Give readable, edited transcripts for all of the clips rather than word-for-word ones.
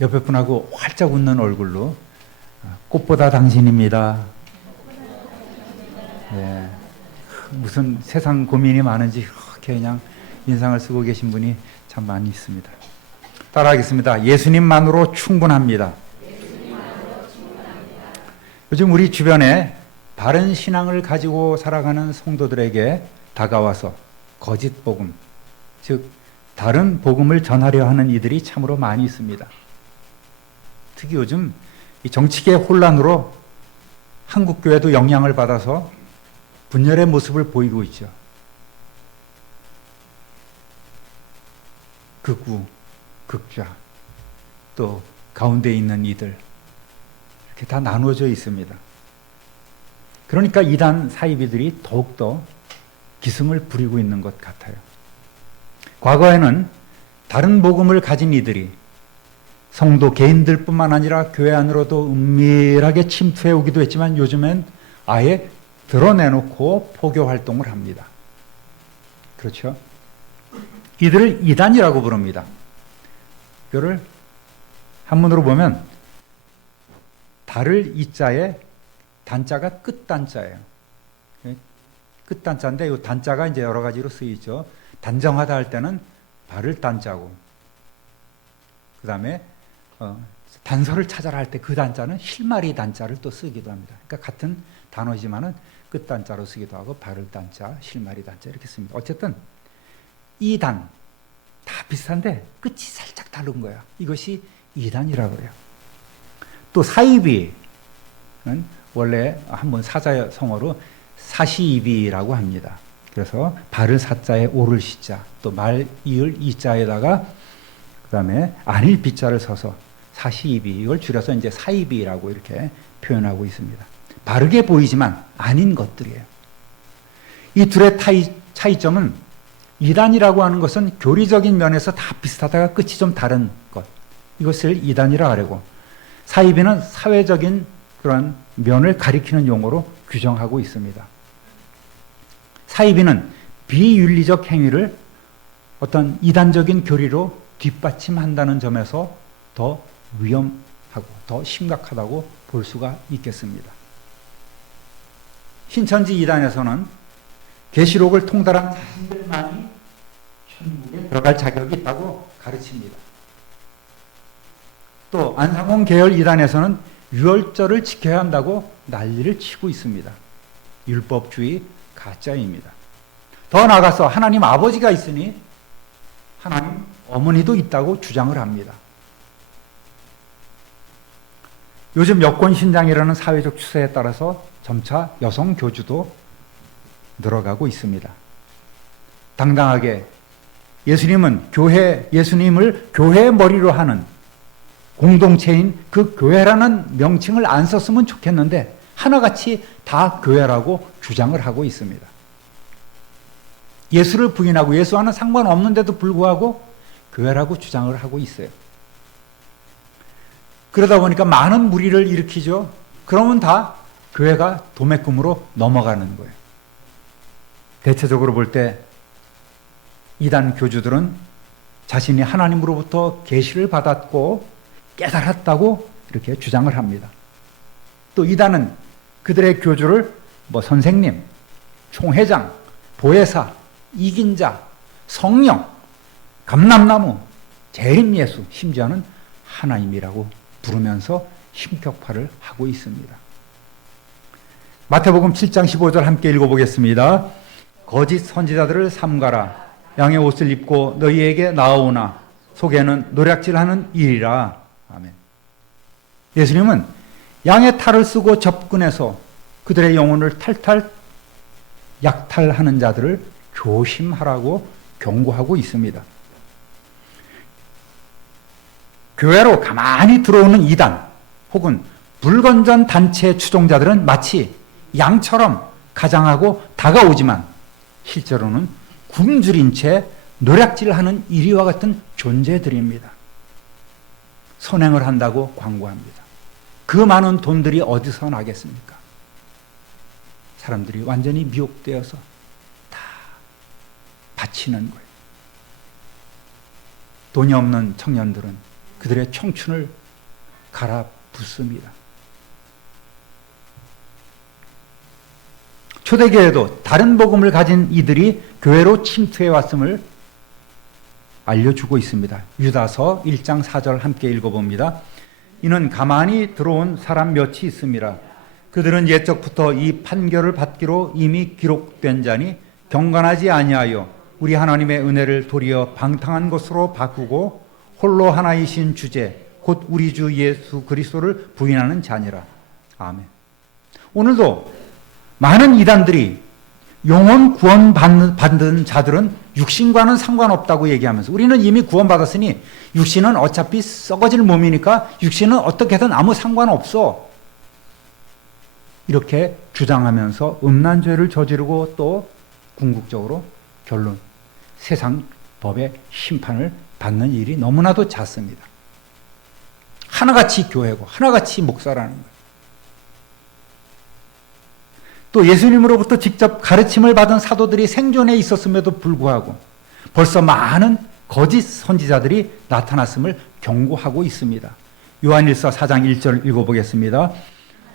옆에 분하고 활짝 웃는 얼굴로 꽃보다 당신입니다. 예, 무슨 세상 고민이 많은지 그렇게 그냥 인상을 쓰고 계신 분이 참 많이 있습니다. 따라하겠습니다. 예수님만으로 충분합니다. 요즘 우리 주변에 바른 신앙을 가지고 살아가는 성도들에게 다가와서 거짓 복음, 즉 다른 복음을 전하려 하는 이들이 참으로 많이 있습니다. 특히 요즘 이 정치계 혼란으로 한국 교회도 영향을 받아서 분열의 모습을 보이고 있죠. 극우, 극좌, 또 가운데 있는 이들 이렇게 다 나누어져 있습니다. 그러니까 이단 사이비들이 더욱더 기승을 부리고 있는 것 같아요. 과거에는 다른 복음을 가진 이들이 성도 개인들뿐만 아니라 교회 안으로도 은밀하게 침투해 오기도 했지만 요즘엔 아예 드러내놓고 포교 활동을 합니다. 그렇죠? 이들을 이단이라고 부릅니다. 이거를 한문으로 보면 달을 이자에 단자가 끝단자예요. 끝단자인데 이 단자가 이제 여러 가지로 쓰이죠. 단정하다 할 때는 발을 단자고, 그 다음에 단서를 찾아라 할 때 그 단자는 실마리 단자를 또 쓰기도 합니다. 그러니까 같은 단어지만은 끝단자로 쓰기도 하고 발을 단자, 실마리 단자 이렇게 씁니다. 어쨌든 이단 다 비슷한데 끝이 살짝 다른 거야. 이것이 이단이라고 그래요. 또 사이비는 원래 한번 사자성어로 사시이비라고 합니다. 그래서 발을 사자에 오를 시자, 또 말 이을 이자에다가 그 다음에 아닐 비자를 써서 사시이비, 이걸 줄여서 이제 사이비라고 이렇게 표현하고 있습니다. 바르게 보이지만 아닌 것들이에요. 이 둘의 차이점은 이단이라고 하는 것은 교리적인 면에서 다 비슷하다가 끝이 좀 다른 것, 이것을 이단이라고 하고, 사이비는 사회적인 그런 면을 가리키는 용어로 규정하고 있습니다. 사이비는 비윤리적 행위를 어떤 이단적인 교리로 뒷받침한다는 점에서 더 위험하고 더 심각하다고 볼 수가 있겠습니다. 신천지 이단에서는 계시록을 통달한 자신들만이 천국에 들어갈 자격이 있다고 가르칩니다. 또 안상홍 계열 이단에서는 유월절을 지켜야 한다고 난리를 치고 있습니다. 율법주의 가짜입니다. 더 나아가서 하나님 아버지가 있으니 하나님 어머니도 있다고 주장을 합니다. 요즘 여권신장이라는 사회적 추세에 따라서 점차 여성 교주도 늘어가고 있습니다. 당당하게 예수님을 교회의 머리로 하는 공동체인 그 교회라는 명칭을 안 썼으면 좋겠는데 하나같이 다 교회라고 주장을 하고 있습니다. 예수를 부인하고 예수와는 상관없는데도 불구하고 교회라고 주장을 하고 있어요. 그러다 보니까 많은 무리를 일으키죠. 그러면 다 교회가 도매금으로 넘어가는 거예요. 대체적으로 볼 때 이단 교주들은 자신이 하나님으로부터 계시를 받았고 깨달았다고 이렇게 주장을 합니다. 또 이단은 그들의 교주를 선생님, 총회장, 보혜사, 이긴자, 성령, 감람나무, 재림예수, 심지어는 하나님이라고 부르면서 신격파를 하고 있습니다. 마태복음 7장 15절 함께 읽어보겠습니다. 거짓 선지자들을 삼가라. 양의 옷을 입고 너희에게 나아오나 속에는 노략질하는 일이라. 아멘. 예수님은 양의 탈을 쓰고 접근해서 그들의 영혼을 탈탈 약탈하는 자들을 조심하라고 경고하고 있습니다. 교회로 가만히 들어오는 이단 혹은 불건전 단체 추종자들은 마치 양처럼 가장하고 다가오지만 실제로는 굶주린 채 노략질하는 이리와 같은 존재들입니다. 선행을 한다고 광고합니다. 그 많은 돈들이 어디서 나겠습니까? 사람들이 완전히 미혹되어서 다 바치는 거예요. 돈이 없는 청년들은 그들의 청춘을 갈아붓습니다. 초대교회도 다른 복음을 가진 이들이 교회로 침투해 왔음을 알려주고 있습니다. 유다서 1장 4절 함께 읽어봅니다. 이는 가만히 들어온 사람 몇이 있음이라. 그들은 옛적부터 이 판결을 받기로 이미 기록된 자니 경건하지 아니하여 우리 하나님의 은혜를 도리어 방탕한 것으로 바꾸고 홀로 하나이신 주제 곧 우리 주 예수 그리스도를 부인하는 자니라. 아멘. 오늘도 많은 이단들이 영혼 구원받는 자들은 육신과는 상관없다고 얘기하면서 우리는 이미 구원받았으니 육신은 어차피 썩어질 몸이니까 육신은 어떻게든 아무 상관없어. 이렇게 주장하면서 음란죄를 저지르고 또 궁극적으로 결론 세상 법의 심판을 받는 일이 너무나도 잦습니다. 하나같이 교회고 하나같이 목사라는 거예요. 또 예수님으로부터 직접 가르침을 받은 사도들이 생존해 있었음에도 불구하고 벌써 많은 거짓 선지자들이 나타났음을 경고하고 있습니다. 요한일서 4장 1절 읽어보겠습니다.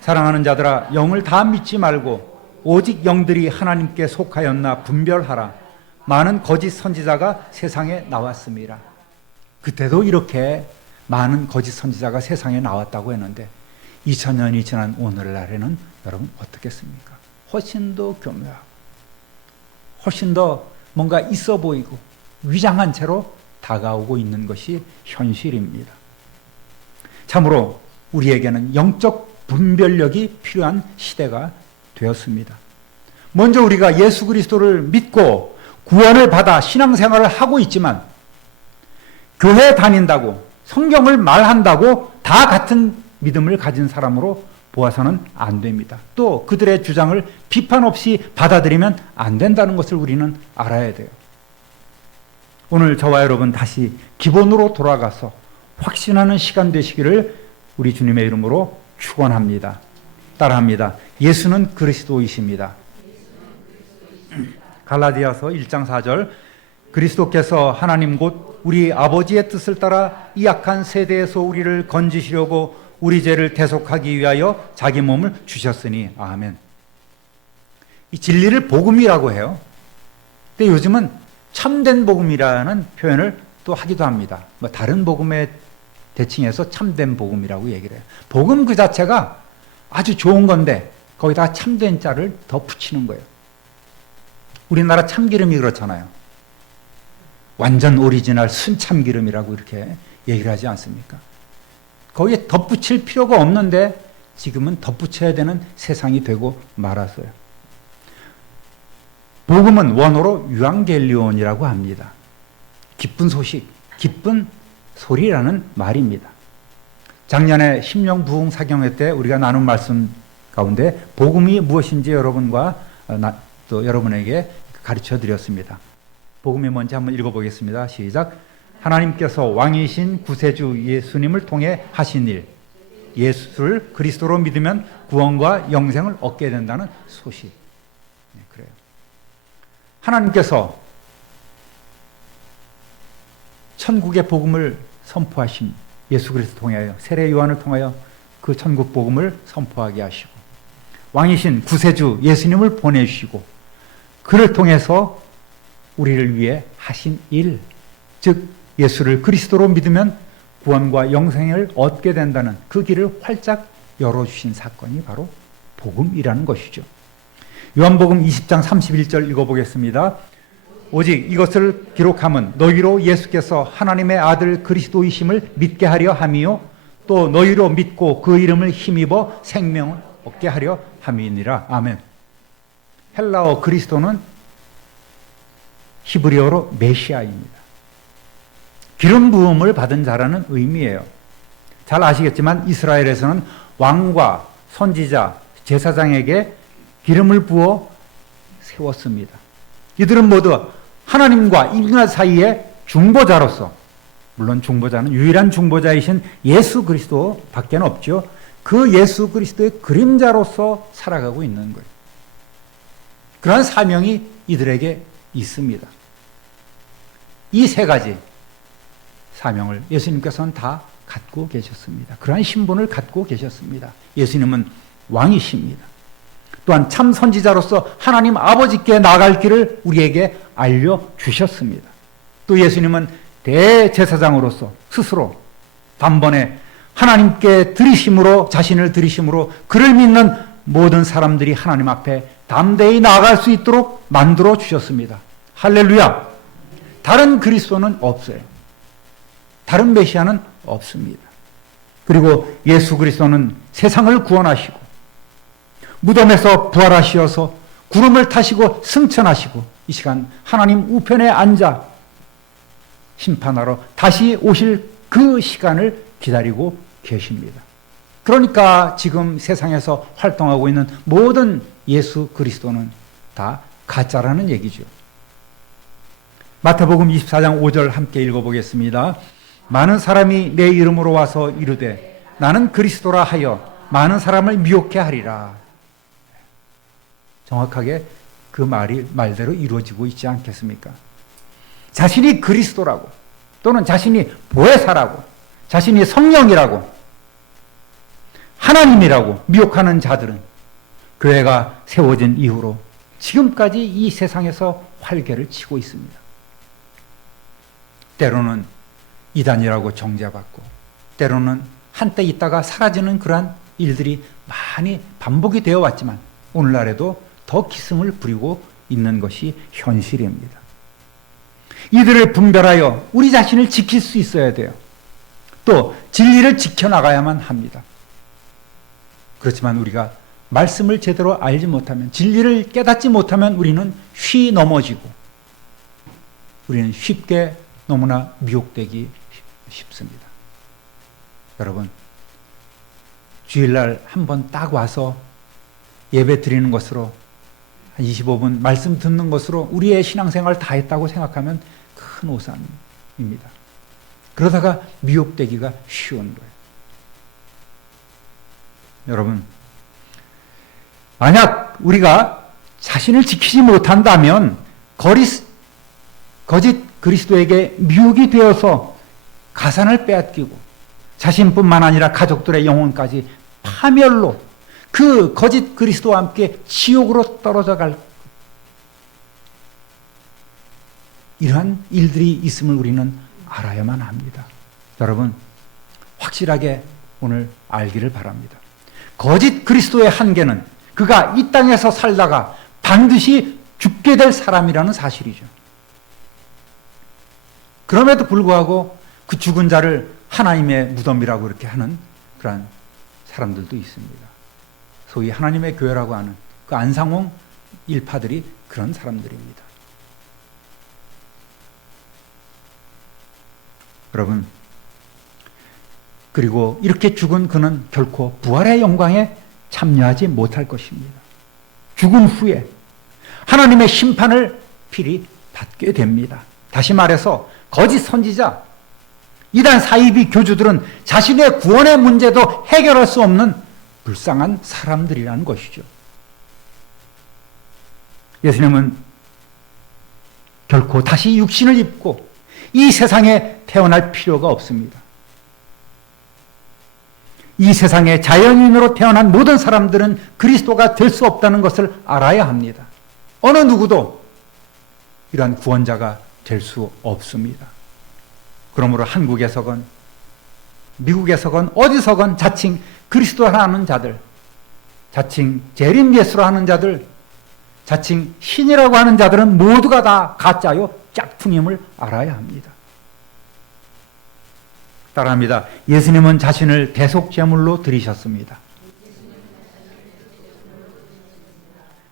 사랑하는 자들아 영을 다 믿지 말고 오직 영들이 하나님께 속하였나 분별하라. 많은 거짓 선지자가 세상에 나왔습니다. 그때도 이렇게 많은 거짓 선지자가 세상에 나왔다고 했는데 2000년이 지난 오늘날에는 여러분 어떻겠습니까? 훨씬 더 교묘하고 훨씬 더 뭔가 있어 보이고 위장한 채로 다가오고 있는 것이 현실입니다. 참으로 우리에게는 영적 분별력이 필요한 시대가 되었습니다. 먼저 우리가 예수 그리스도를 믿고 구원을 받아 신앙생활을 하고 있지만 교회 다닌다고 성경을 말한다고 다 같은 믿음을 가진 사람으로 보아서는 안 됩니다. 또 그들의 주장을 비판 없이 받아들이면 안 된다는 것을 우리는 알아야 돼요. 오늘 저와 여러분 다시 기본으로 돌아가서 확신하는 시간 되시기를 우리 주님의 이름으로 축원합니다. 따라합니다. 예수는 그리스도이십니다. 갈라디아서 1장 4절 그리스도께서 하나님 곧 우리 아버지의 뜻을 따라 이 악한 세대에서 우리를 건지시려고 우리 죄를 대속하기 위하여 자기 몸을 주셨으니 아멘. 이 진리를 복음이라고 해요. 근데 요즘은 참된 복음이라는 표현을 또 하기도 합니다. 뭐 다른 복음의 대칭해서 참된 복음이라고 얘기를 해요. 복음 그 자체가 아주 좋은 건데 거기다가 참된 자를 더 붙이는 거예요. 우리나라 참기름이 그렇잖아요. 완전 오리지널 순참기름이라고 이렇게 얘기를 하지 않습니까? 거기에 덧붙일 필요가 없는데 지금은 덧붙여야 되는 세상이 되고 말았어요. 복음은 원어로 유앙겔리온이라고 합니다. 기쁜 소식, 기쁜 소리라는 말입니다. 작년에 심령 부흥 사경회 때 우리가 나눈 말씀 가운데 복음이 무엇인지 여러분과 또 여러분에게 가르쳐 드렸습니다. 복음이 뭔지 한번 읽어보겠습니다. 시작. 하나님께서 왕이신 구세주 예수님을 통해 하신 일, 예수를 그리스도로 믿으면 구원과 영생을 얻게 된다는 소식. 네, 그래요. 하나님께서 천국의 복음을 선포하신 예수 그리스도 통하여 세례 요한을 통하여 그 천국 복음을 선포하게 하시고 왕이신 구세주 예수님을 보내주시고 그를 통해서 우리를 위해 하신 일, 즉 예수를 그리스도로 믿으면 구원과 영생을 얻게 된다는 그 길을 활짝 열어주신 사건이 바로 복음이라는 것이죠. 요한복음 20장 31절 읽어보겠습니다. 오직 이것을 기록함은 너희로 예수께서 하나님의 아들 그리스도이심을 믿게 하려 함이요 또 너희로 믿고 그 이름을 힘입어 생명을 얻게 하려 함이니라. 아멘. 헬라어 그리스도는 히브리어로 메시아입니다. 기름 부음을 받은 자라는 의미예요. 잘 아시겠지만 이스라엘에서는 왕과 선지자, 제사장에게 기름을 부어 세웠습니다. 이들은 모두 하나님과 인간 사이의 중보자로서, 물론 중보자는 유일한 중보자이신 예수 그리스도 밖에 없죠. 그 예수 그리스도의 그림자로서 살아가고 있는 거예요. 그러한 사명이 이들에게 있습니다. 이 세 가지 사명을 예수님께서는 다 갖고 계셨습니다. 그러한 신분을 갖고 계셨습니다. 예수님은 왕이십니다. 또한 참 선지자로서 하나님 아버지께 나아갈 길을 우리에게 알려주셨습니다. 또 예수님은 대제사장으로서 스스로 단번에 하나님께 자신을 드리심으로 그를 믿는 모든 사람들이 하나님 앞에 담대히 나아갈 수 있도록 만들어 주셨습니다. 할렐루야! 다른 그리스도는 없어요. 다른 메시아는 없습니다. 그리고 예수 그리스도는 세상을 구원하시고 무덤에서 부활하시어서 구름을 타시고 승천하시고 이 시간 하나님 우편에 앉아 심판하러 다시 오실 그 시간을 기다리고 계십니다. 그러니까 지금 세상에서 활동하고 있는 모든 예수 그리스도는 다 가짜라는 얘기죠. 마태복음 24장 5절 함께 읽어보겠습니다. 많은 사람이 내 이름으로 와서 이르되 나는 그리스도라 하여 많은 사람을 미혹해 하리라. 정확하게 그 말대로 이루어지고 있지 않겠습니까? 자신이 그리스도라고 또는 자신이 보혜사라고 자신이 성령이라고 하나님이라고 미혹하는 자들은 교회가 세워진 이후로 지금까지 이 세상에서 활개를 치고 있습니다. 때로는 이단이라고 정죄받고 때로는 한때 있다가 사라지는 그러한 일들이 많이 반복이 되어 왔지만 오늘날에도 더 기승을 부리고 있는 것이 현실입니다. 이들을 분별하여 우리 자신을 지킬 수 있어야 돼요. 또 진리를 지켜나가야만 합니다. 그렇지만 우리가 말씀을 제대로 알지 못하면 진리를 깨닫지 못하면 우리는 넘어지고 우리는 쉽게 너무나 미혹되기 쉽습니다. 여러분 주일날 한번 딱 와서 예배 드리는 것으로 한 25분 말씀 듣는 것으로 우리의 신앙생활 다 했다고 생각하면 큰 오산입니다. 그러다가 미혹되기가 쉬운 거예요. 여러분 만약 우리가 자신을 지키지 못한다면 거짓 그리스도에게 미혹이 되어서 가산을 빼앗기고 자신뿐만 아니라 가족들의 영혼까지 파멸로 그 거짓 그리스도와 함께 지옥으로 떨어져 갈 이러한 일들이 있음을 우리는 알아야만 합니다. 여러분 확실하게 오늘 알기를 바랍니다. 거짓 그리스도의 한계는 그가 이 땅에서 살다가 반드시 죽게 될 사람이라는 사실이죠. 그럼에도 불구하고 그 죽은 자를 하나님의 무덤이라고 이렇게 하는 그런 사람들도 있습니다. 소위 하나님의 교회라고 하는 그 안상홍 일파들이 그런 사람들입니다. 여러분 그리고 이렇게 죽은 그는 결코 부활의 영광에 참여하지 못할 것입니다. 죽은 후에 하나님의 심판을 필히 받게 됩니다. 다시 말해서 거짓 선지자, 이단 사이비 교주들은 자신의 구원의 문제도 해결할 수 없는 불쌍한 사람들이라는 것이죠. 예수님은 결코 다시 육신을 입고 이 세상에 태어날 필요가 없습니다. 이 세상에 자연인으로 태어난 모든 사람들은 그리스도가 될 수 없다는 것을 알아야 합니다. 어느 누구도 이러한 구원자가 될 수 없습니다. 그러므로 한국에서건 미국에서건 어디서건 자칭 그리스도라 하는 자들, 자칭 재림 예수라 하는 자들, 자칭 신이라고 하는 자들은 모두가 다 가짜요 짝퉁임을 알아야 합니다. 따라합니다. 예수님은 자신을 대속제물로 드리셨습니다.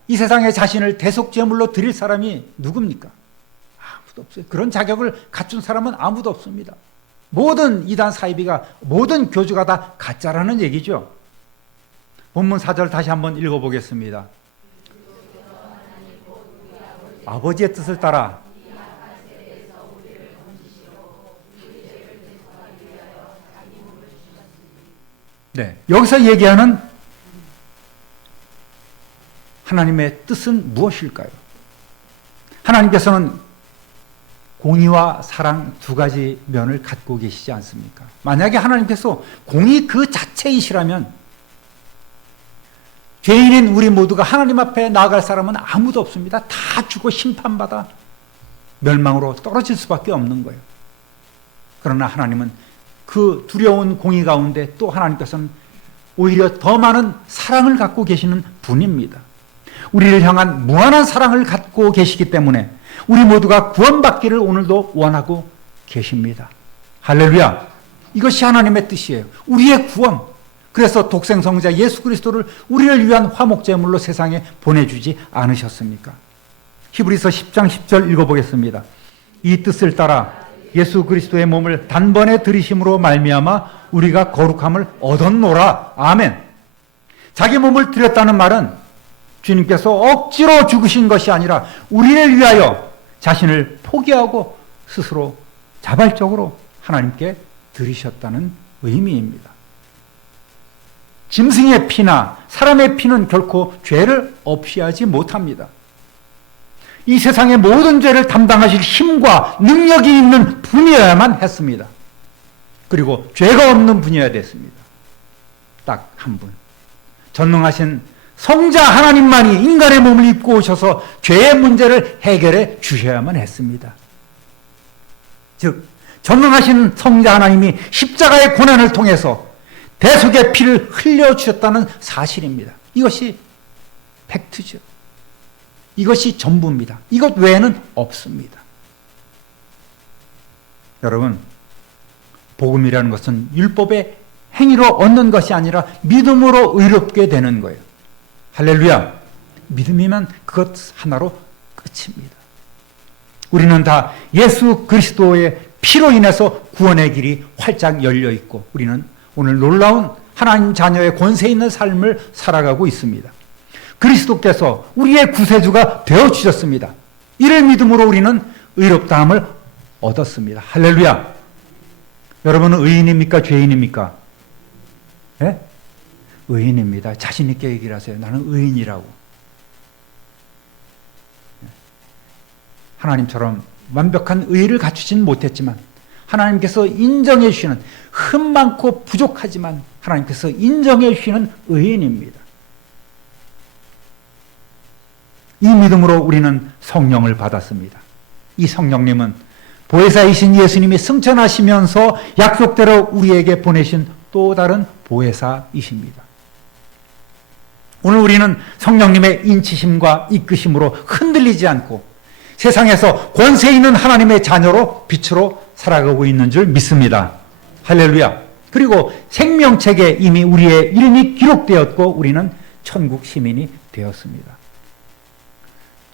이 세상에 자신을 대속제물로 드릴 사람이 누굽니까? 아무도 없어요. 그런 자격을 갖춘 사람은 아무도 없습니다. 모든 이단 사이비가 모든 교주가 다 가짜라는 얘기죠. 본문 4절 다시 한번 읽어보겠습니다. 아버지의 뜻을 따라 여기서 얘기하는 하나님의 뜻은 무엇일까요? 하나님께서는 공의와 사랑 두 가지 면을 갖고 계시지 않습니까? 만약에 하나님께서 공의 그 자체이시라면 죄인인 우리 모두가 하나님 앞에 나아갈 사람은 아무도 없습니다. 다 죽어 심판받아 멸망으로 떨어질 수밖에 없는 거예요. 그러나 하나님은 그 두려운 공의 가운데 또 하나님께서는 오히려 더 많은 사랑을 갖고 계시는 분입니다. 우리를 향한 무한한 사랑을 갖고 계시기 때문에 우리 모두가 구원받기를 오늘도 원하고 계십니다. 할렐루야. 이것이 하나님의 뜻이에요. 우리의 구원. 그래서 독생성자 예수 그리스도를 우리를 위한 화목제물로 세상에 보내주지 않으셨습니까? 히브리서 10장 10절 읽어보겠습니다. 이 뜻을 따라 예수 그리스도의 몸을 단번에 들이심으로 말미암아 우리가 거룩함을 얻었노라. 아멘. 자기 몸을 드렸다는 말은 주님께서 억지로 죽으신 것이 아니라 우리를 위하여 자신을 포기하고 스스로 자발적으로 하나님께 드리셨다는 의미입니다. 짐승의 피나 사람의 피는 결코 죄를 없이 하지 못합니다. 이 세상의 모든 죄를 담당하실 힘과 능력이 있는 분이어야만 했습니다. 그리고 죄가 없는 분이어야 됐습니다. 딱 한 분. 전능하신 성자 하나님만이 인간의 몸을 입고 오셔서 죄의 문제를 해결해 주셔야만 했습니다. 즉 전능하신 성자 하나님이 십자가의 고난을 통해서 대속의 피를 흘려주셨다는 사실입니다. 이것이 팩트죠. 이것이 전부입니다. 이것 외에는 없습니다. 여러분, 복음이라는 것은 율법의 행위로 얻는 것이 아니라 믿음으로 의롭게 되는 거예요. 할렐루야. 믿음이면 그것 하나로 끝입니다. 우리는 다 예수 그리스도의 피로 인해서 구원의 길이 활짝 열려 있고 우리는 오늘 놀라운 하나님 자녀의 권세 있는 삶을 살아가고 있습니다. 그리스도께서 우리의 구세주가 되어주셨습니다. 이를 믿음으로 우리는 의롭다함을 얻었습니다. 할렐루야. 여러분은 의인입니까? 죄인입니까? 네? 의인입니다. 자신 있게 얘기를 하세요. 나는 의인이라고. 하나님처럼 완벽한 의의를 갖추진 못했지만 하나님께서 인정해 주시는 흠 많고 부족하지만 하나님께서 인정해 주시는 의인입니다. 이 믿음으로 우리는 성령을 받았습니다. 이 성령님은 보혜사이신 예수님이 승천하시면서 약속대로 우리에게 보내신 또 다른 보혜사이십니다. 오늘 우리는 성령님의 인치심과 이끄심으로 흔들리지 않고 세상에서 권세 있는 하나님의 자녀로 빛으로 살아가고 있는 줄 믿습니다. 할렐루야. 그리고 생명책에 이미 우리의 이름이 기록되었고 우리는 천국 시민이 되었습니다.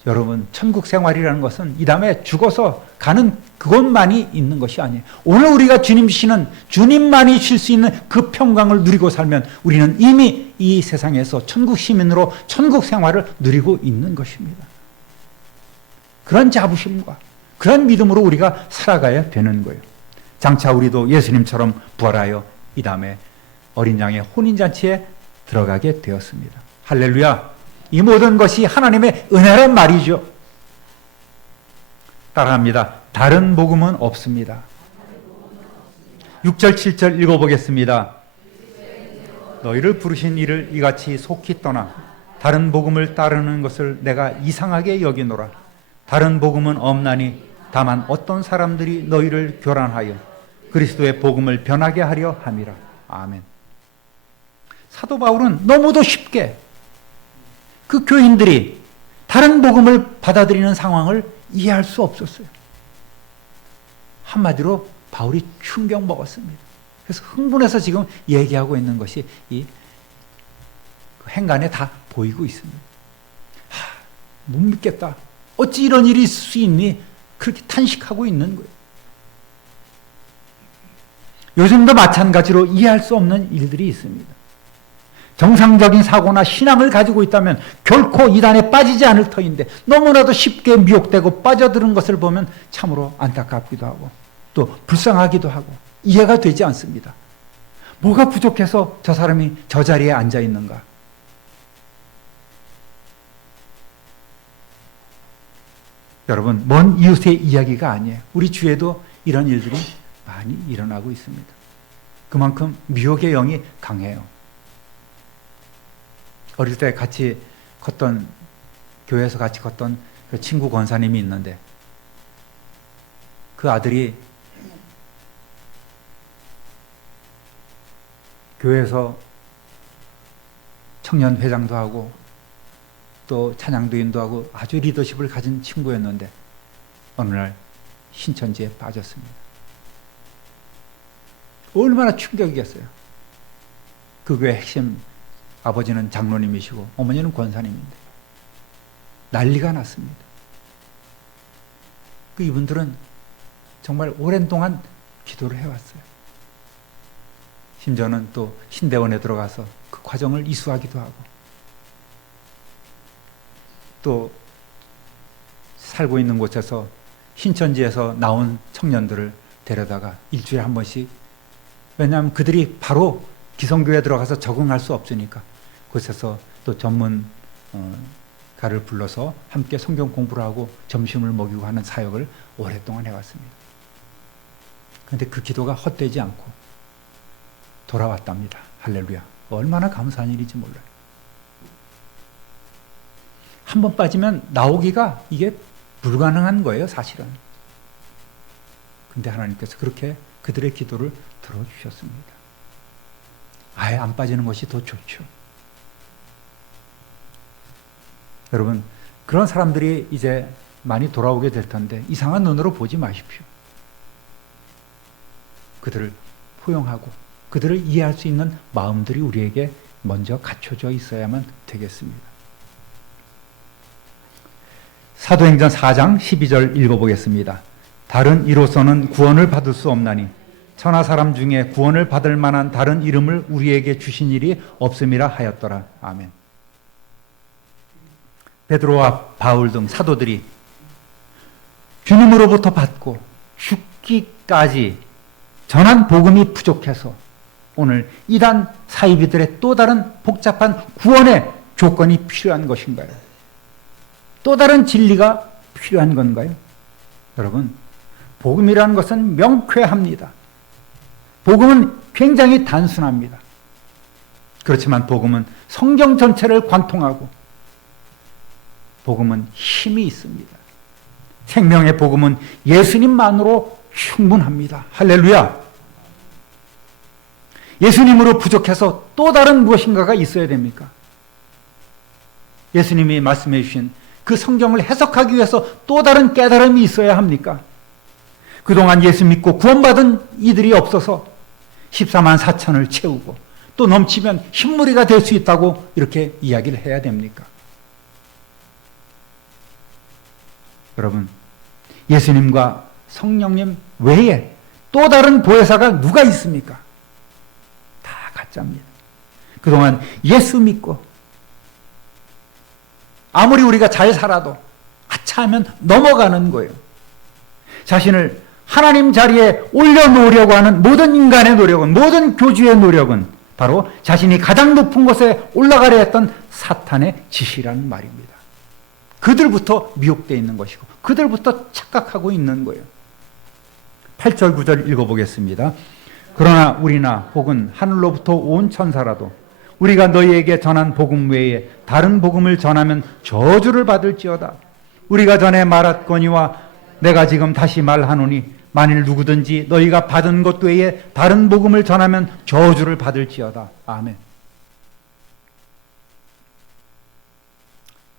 여러분, 천국 생활이라는 것은 이 다음에 죽어서 가는 그것만이 있는 것이 아니에요. 오늘 우리가 주님 주시는 주님만이 쉴 수 있는 그 평강을 누리고 살면 우리는 이미 이 세상에서 천국 시민으로 천국 생활을 누리고 있는 것입니다. 그런 자부심과 그런 믿음으로 우리가 살아가야 되는 거예요. 장차 우리도 예수님처럼 부활하여 이 다음에 어린 양의 혼인잔치에 들어가게 되었습니다. 할렐루야. 이 모든 것이 하나님의 은혜란 말이죠. 따라합니다. 다른 복음은 없습니다. 6절 7절 읽어보겠습니다. 너희를 부르신 이를 이같이 속히 떠나 다른 복음을 따르는 것을 내가 이상하게 여기노라. 다른 복음은 없나니 다만 어떤 사람들이 너희를 교란하여 그리스도의 복음을 변하게 하려 함이라. 아멘. 사도 바울은 너무도 쉽게 그 교인들이 다른 복음을 받아들이는 상황을 이해할 수 없었어요. 한마디로 바울이 충격 먹었습니다. 그래서 흥분해서 지금 얘기하고 있는 것이 이 행간에 다 보이고 있습니다. 못 믿겠다. 어찌 이런 일이 있을 수 있니? 그렇게 탄식하고 있는 거예요. 요즘도 마찬가지로 이해할 수 없는 일들이 있습니다. 정상적인 사고나 신앙을 가지고 있다면 결코 이단에 빠지지 않을 터인데 너무나도 쉽게 미혹되고 빠져드는 것을 보면 참으로 안타깝기도 하고 또 불쌍하기도 하고 이해가 되지 않습니다. 뭐가 부족해서 저 사람이 저 자리에 앉아 있는가? 여러분, 먼 이웃의 이야기가 아니에요. 우리 주위에도 이런 일들이 많이 일어나고 있습니다. 그만큼 미혹의 영이 강해요. 어릴 때 같이 걷던, 교회에서 같이 걷던 그 친구 권사님이 있는데, 그 아들이 교회에서 청년 회장도 하고 또 찬양도 인도하고 아주 리더십을 가진 친구였는데 어느 날 신천지에 빠졌습니다. 얼마나 충격이겠어요. 그 교회 핵심 아버지는 장로님이시고 어머니는 권사님인데 난리가 났습니다. 그 이분들은 정말 오랜 동안 기도를 해왔어요. 심지어는 또 신대원에 들어가서 그 과정을 이수하기도 하고, 또 살고 있는 곳에서 신천지에서 나온 청년들을 데려다가 일주일에 한 번씩, 왜냐하면 그들이 바로 기성교회에 들어가서 적응할 수 없으니까 그곳에서 또 전문가를 불러서 함께 성경 공부를 하고 점심을 먹이고 하는 사역을 오랫동안 해왔습니다. 그런데 그 기도가 헛되지 않고 돌아왔답니다. 할렐루야. 얼마나 감사한 일인지 몰라요. 한 번 빠지면 나오기가 이게 불가능한 거예요, 사실은. 근데 하나님께서 그렇게 그들의 기도를 들어주셨습니다. 아예 안 빠지는 것이 더 좋죠. 여러분, 그런 사람들이 이제 많이 돌아오게 될 텐데 이상한 눈으로 보지 마십시오. 그들을 포용하고 그들을 이해할 수 있는 마음들이 우리에게 먼저 갖춰져 있어야만 되겠습니다. 사도행전 4장 12절 읽어보겠습니다. 다른 이로서는 구원을 받을 수 없나니 천하 사람 중에 구원을 받을 만한 다른 이름을 우리에게 주신 일이 없음이라 하였더라. 아멘. 베드로와 바울 등 사도들이 주님으로부터 받고 죽기까지 전한 복음이 부족해서 오늘 이단 사이비들의 또 다른 복잡한 구원의 조건이 필요한 것인가요? 또 다른 진리가 필요한 건가요? 여러분, 복음이라는 것은 명쾌합니다. 복음은 굉장히 단순합니다. 그렇지만 복음은 성경 전체를 관통하고 복음은 힘이 있습니다. 생명의 복음은 예수님만으로 충분합니다. 할렐루야. 예수님으로 부족해서 또 다른 무엇인가가 있어야 됩니까? 예수님이 말씀해 주신 그 성경을 해석하기 위해서 또 다른 깨달음이 있어야 합니까? 그동안 예수 믿고 구원받은 이들이 없어서 14만 4천을 채우고 또 넘치면 흰무리가 될 수 있다고 이렇게 이야기를 해야 됩니까? 여러분, 예수님과 성령님 외에 또 다른 보혜사가 누가 있습니까? 다 가짜입니다. 그동안 예수 믿고 아무리 우리가 잘 살아도 하차하면 넘어가는 거예요. 자신을 하나님 자리에 올려놓으려고 하는 모든 인간의 노력은, 모든 교주의 노력은 바로 자신이 가장 높은 곳에 올라가려 했던 사탄의 짓이라는 말입니다. 그들부터 미혹되어 있는 것이고 그들부터 착각하고 있는 거예요. 8절 9절 읽어보겠습니다. 그러나 우리나 혹은 하늘로부터 온 천사라도 우리가 너희에게 전한 복음 외에 다른 복음을 전하면 저주를 받을지어다. 우리가 전에 말했거니와 내가 지금 다시 말하노니 만일 누구든지 너희가 받은 것 외에 다른 복음을 전하면 저주를 받을지어다. 아멘.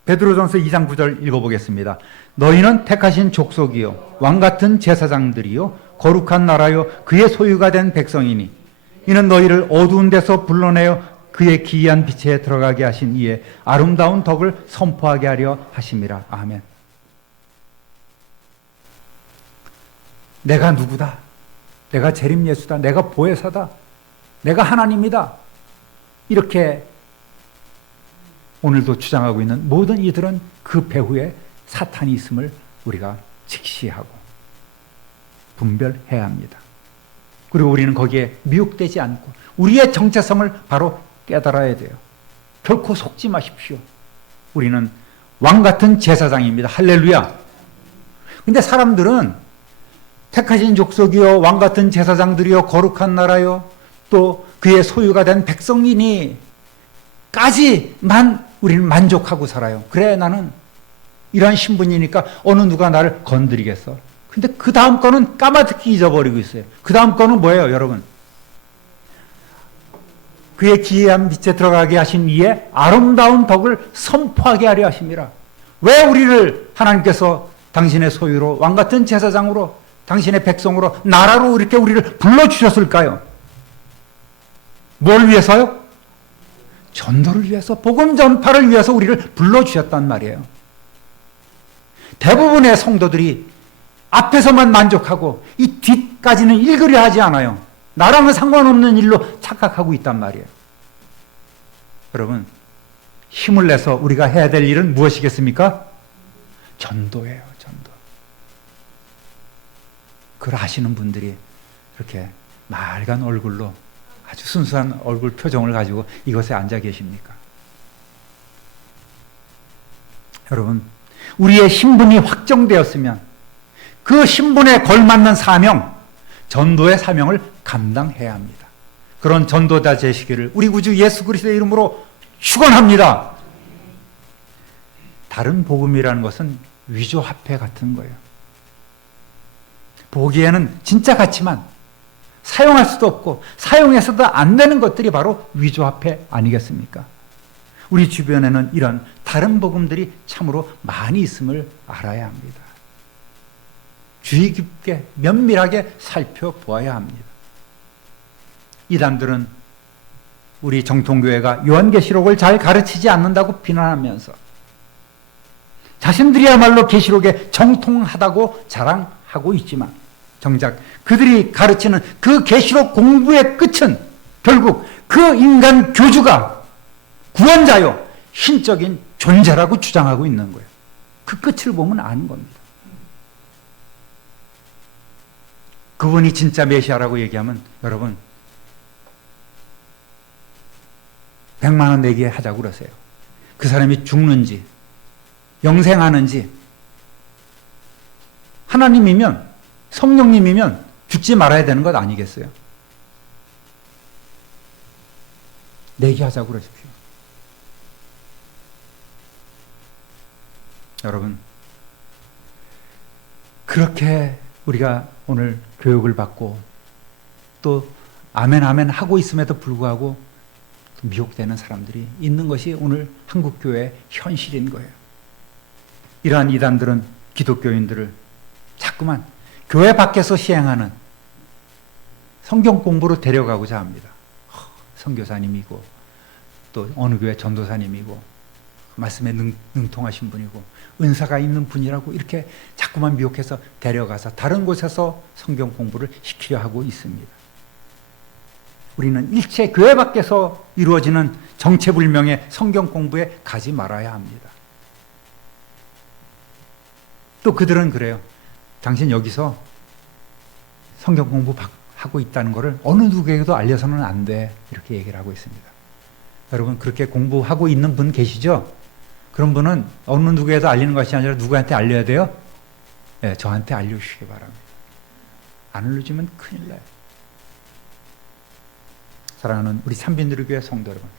베드로전서 2장 9절 읽어보겠습니다. 너희는 택하신 족속이요 왕같은 제사장들이요 거룩한 나라요 그의 소유가 된 백성이니 이는 너희를 어두운 데서 불러내어 그의 기이한 빛에 들어가게 하신 이의 아름다운 덕을 선포하게 하려 하심이라. 아멘. 내가 누구다? 내가 재림 예수다. 내가 보혜사다. 내가 하나님이다. 이렇게 오늘도 주장하고 있는 모든 이들은 그 배후에 사탄이 있음을 우리가 직시하고 분별해야 합니다. 그리고 우리는 거기에 미혹되지 않고 우리의 정체성을 바로 깨달아야 돼요. 결코 속지 마십시오. 우리는 왕같은 제사장입니다. 할렐루야. 근데 사람들은 택하신 족속이요 왕 같은 제사장들이요 거룩한 나라요 또 그의 소유가 된 백성이니 까지만 우리는 만족하고 살아요. 그래 나는 이러한 신분이니까 어느 누가 나를 건드리겠어. 근데 그 다음 거는 까마득히 잊어버리고 있어요. 그 다음 거는 뭐예요 여러분? 그의 기이한 빛에 들어가게 하신 이의 아름다운 덕을 선포하게 하려 하심이라. 왜 우리를 하나님께서 당신의 소유로 왕같은 제사장으로 당신의 백성으로 나라로 이렇게 우리를 불러주셨을까요? 뭘 위해서요? 전도를 위해서 복음 전파를 위해서 우리를 불러주셨단 말이에요. 대부분의 성도들이 앞에서만 만족하고 이 뒤까지는 읽으려 하지 않아요. 나랑은 상관없는 일로 착각하고 있단 말이에요. 여러분 힘을 내서 우리가 해야 될 일은 무엇이겠습니까? 전도예요. 전도. 그걸 아시는 분들이 이렇게 맑은 얼굴로 아주 순수한 얼굴 표정을 가지고 이곳에 앉아 계십니까? 여러분 우리의 신분이 확정되었으면 그 신분에 걸맞는 사명, 전도의 사명을 감당해야 합니다. 그런 전도자 되시기를 우리 구주 예수 그리스도의 이름으로 축원합니다. 다른 복음이라는 것은 위조화폐 같은 거예요. 보기에는 진짜 같지만 사용할 수도 없고 사용해서도 안 되는 것들이 바로 위조화폐 아니겠습니까? 우리 주변에는 이런 다른 복음들이 참으로 많이 있음을 알아야 합니다. 주의 깊게 면밀하게 살펴보아야 합니다. 이단들은 우리 정통교회가 요한계시록을 잘 가르치지 않는다고 비난하면서 자신들이야말로 계시록에 정통하다고 자랑하고 있지만 정작 그들이 가르치는 그 계시록 공부의 끝은 결국 그 인간 교주가 구원자요 신적인 존재라고 주장하고 있는 거예요. 그 끝을 보면 아는 겁니다. 그분이 진짜 메시아라고 얘기하면 여러분 100만 원 내게 하자고 그러세요. 그 사람이 죽는지 영생하는지 하나님이면 성령님이면 죽지 말아야 되는 것 아니겠어요? 내게 하자고 그러십시오. 여러분 그렇게 우리가 오늘 교육을 받고 또 아멘 아멘 하고 있음에도 불구하고 미혹되는 사람들이 있는 것이 오늘 한국교회의 현실인 거예요. 이러한 이단들은 기독교인들을 자꾸만 교회 밖에서 시행하는 성경 공부로 데려가고자 합니다. 선교사님이고 또 어느 교회 전도사님이고 말씀에 능통하신 분이고 은사가 있는 분이라고 이렇게 자꾸만 미혹해서 데려가서 다른 곳에서 성경 공부를 시키려 하고 있습니다. 우리는 일체 교회 밖에서 이루어지는 정체불명의 성경 공부에 가지 말아야 합니다. 또 그들은 그래요. 당신 여기서 성경 공부하고 있다는 것을 어느 누구에게도 알려서는 안 돼. 이렇게 얘기를 하고 있습니다. 여러분 그렇게 공부하고 있는 분 계시죠? 그런 분은 어느 누구에도 알리는 것이 아니라 누구한테 알려야 돼요? 네, 저한테 알려주시기 바랍니다. 안 알려주면 큰일 나요. 사랑하는 우리 삼빈들교회 성도 여러분,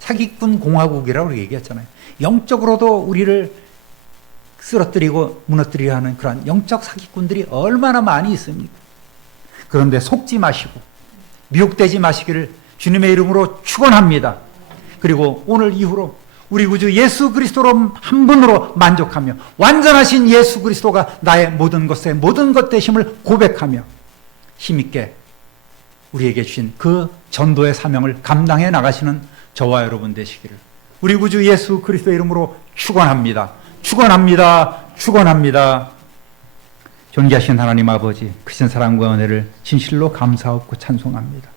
사기꾼 공화국이라고 얘기했잖아요. 영적으로도 우리를 쓰러뜨리고 무너뜨리려 하는 그런 영적 사기꾼들이 얼마나 많이 있습니까? 그런데 속지 마시고 미혹되지 마시기를 주님의 이름으로 축원합니다. 그리고 오늘 이후로 우리 구주 예수 그리스도로 한 분으로 만족하며 완전하신 예수 그리스도가 나의 모든 것의 모든 것 되심을 고백하며 힘있게 우리에게 주신 그 전도의 사명을 감당해 나가시는 저와 여러분 되시기를 우리 구주 예수 그리스도의 이름으로 축원합니다. 축원합니다. 축원합니다. 존귀하신 하나님 아버지, 크신 사랑과 은혜를 진실로 감사하고 찬송합니다.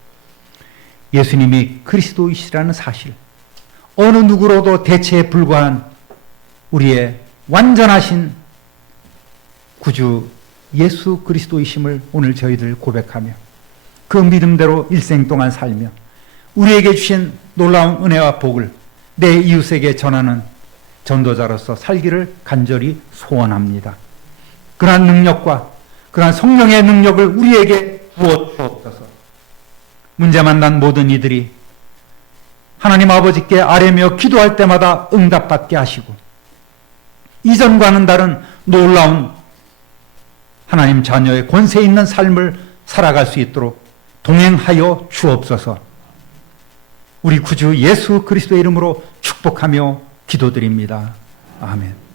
예수님이 그리스도이시라는 사실, 어느 누구로도 대체에 불과한 우리의 완전하신 구주 예수 그리스도이심을 오늘 저희들 고백하며 그 믿음대로 일생 동안 살며 우리에게 주신 놀라운 은혜와 복을 내 이웃에게 전하는 전도자로서 살기를 간절히 소원합니다. 그러한 능력과 그러한 성령의 능력을 우리에게 부어 주옵소서. 문제 만난 모든 이들이 하나님 아버지께 아뢰며 기도할 때마다 응답받게 하시고 이전과는 다른 놀라운 하나님 자녀의 권세 있는 삶을 살아갈 수 있도록 동행하여 주옵소서. 우리 구주 예수 그리스도의 이름으로 축복하며 기도드립니다. 아멘.